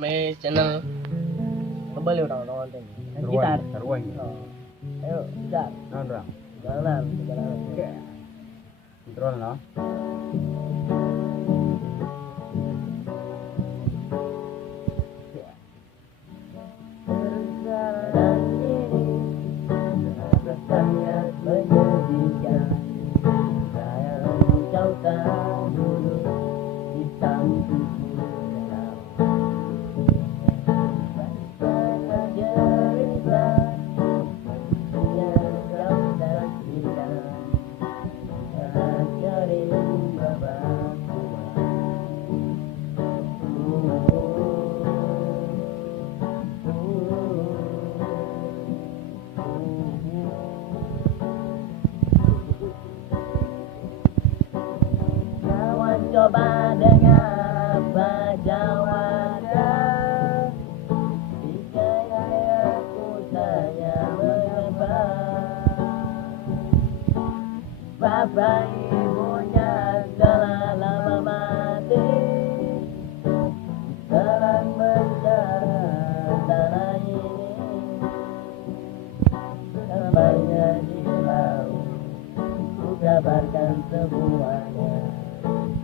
May channel kebal orang nonton gitar. Karuan. Oh. Ayo, gitar. Nonton. Jalan. Kontrol no. Perjalanan ini sangat menyedihkan. Saya menjauhkan dulu hitam putih dalam. Saya gerindra punya kau dan kita. Rahasia rimba berdua. Kawan coba dengar apa jawabannya. Jika aku tanya mengapa bapak ibunya telah lama mati, telah menjara tanah ini. Sampainya di laut, ku kabarkan semuanya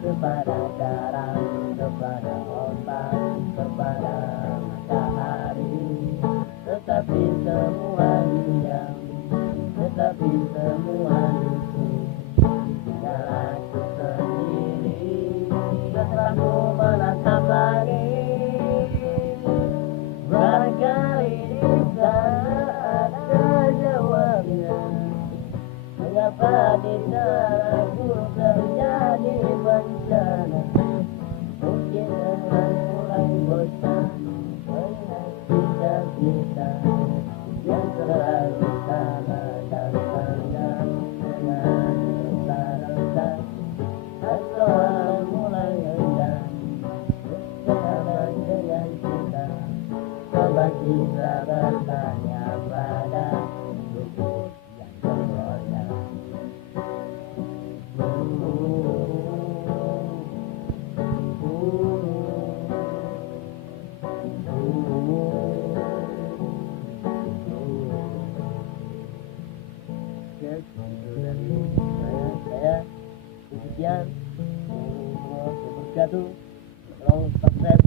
kepada karang, kepada ombak, kepada matahari. Tetapi semua diam, tetapi semua lucu. Tinggal aku sendiri setelah ku menatap langit. Barangkali di sana ada jawabnya. Mengapa di dadaku terjadi bencana? Mungkin dengan mulai bosan melihat kita yang selalu sama dan pandang dengan dosa-dosa. Atau mulai enggan bersahabat dengan kita. Coba kita bertanya pada luput yang berdosa. Saya sekian. Wassalamualaikum warahmatullahi wabarakatuh. Tolong subscribe